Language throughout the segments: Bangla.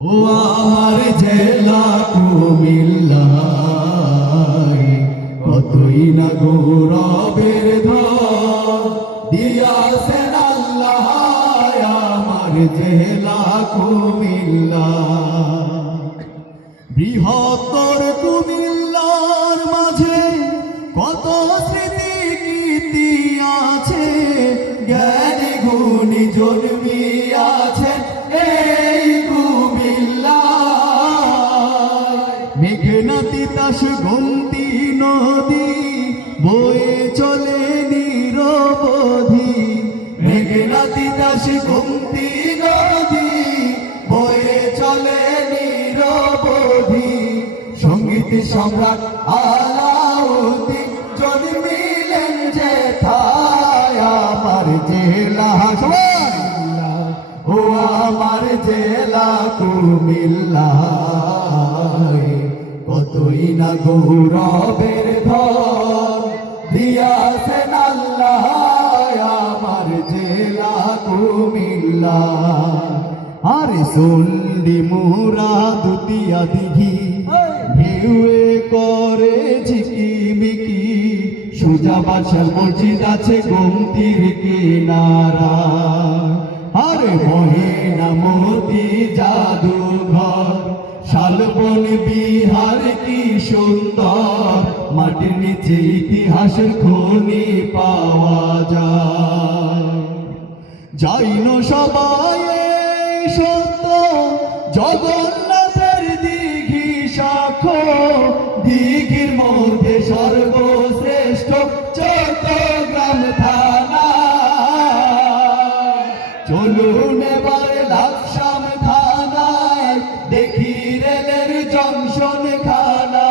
ও আমার জেলা কুমিল্লায় কতই না গৌরবের ধন দিয়াছেন আল্লাহ আমার জেলা কুমিল্লা। বৃহত্তর কুমিল্লার মাঝে কত স্মৃতি কীর্তি আছে, জ্ঞানী গুণী জন্মিয়াছে এই মেঘনা তিতাস গোমতী নদী বয়ে চলে নিরবধি। মেঘনা তিতাস গোমতী নদী বয়ে চলে নিরবধি। সঙ্গীত সম্রাট আলাউদ্দিন জন্মিলেন যেথায় আমার জেলা। ও আমার জেলা কুমিল্লা কতই না গৌরবের ধন দিয়াছেন আল্লাহ আমার জেলা কুমিল্লা। আরে সন্ডি মুরা দুতিয়া দিঘি ঢেউয়ে করে ঝিকিমিকি। সুজা বাদশার মসজিদ আছে গোমতীর কিনারা। আরে মহিনা মতি জাদুঘর শালবন বিহার কি সুন্দর। মাটির নিচে ইতিহাসের খনি পাওয়া যায়। যাইনো সবাই সত্য জগন্নাথের দিঘি সাক্ষ্য। দিঘির মধ্যে সর্বশ্রেষ্ঠ চট্টগ্রাম থানা। চলুন এবার লাকসাম থানায় দেখি রেলের জংশন খানা।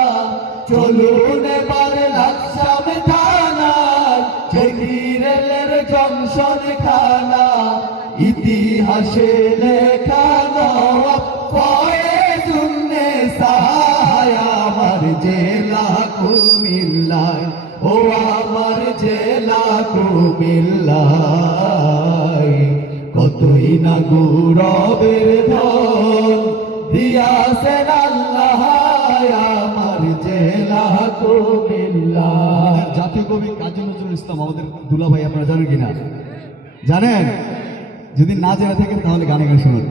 চলুন এবার লাকসাম থানায় দেখি রেলের জংশন খানা। ইতিহাসে লেখা নওয়াব ফয়েজুন্নেসা আমার জেলা কুমিল্লায়। ও আমার জেলা কুমিল্লায় কতই না গৌরবের ধন দিয়াছেন আল্লাহ আমার জেলা কুমিল্লা। জাতীয় কবি কাজী নজরুল ইসলাম আমাদের দুলাভাই, আপনারা জানেন কিনা? জানেন? যদি না জেনে থাকেন তাহলে গানে গান শুনুন।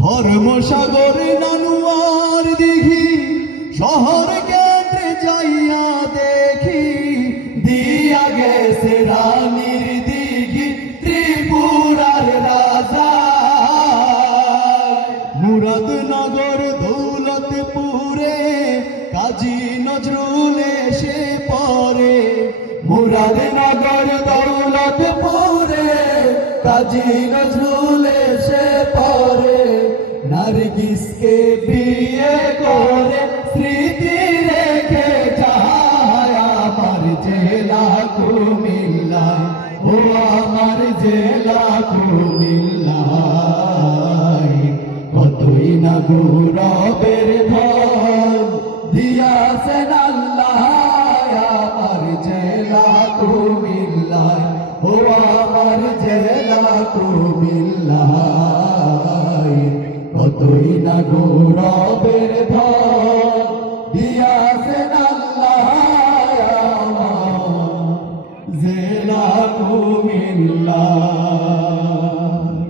ধর্মসাগর নানুয়ার দিঘি শহর কেন্দ্রে যাইয়া দেখি। দিয়া গেছে রানীর দিঘি ত্রিপুরার রাজা। মুরাদনগর দৌলতপুরে কাজী নজরুল এসে পরে। মুরাদনগর দৌলতপুরে কাজী নজরুল এসে পরে। নার্গিসকে বিয়ে করে স্মৃতি রেখে যায় আমার জেলা কুমিল্লা। ও আমার জেলা কুমিল্লা কতই না গৌরবের ধন দিয়াছেন আল্লাহ আমার জেলা কুমিল্লা। ও আমার জেলা কুমিল্লা কতই না গৌরবের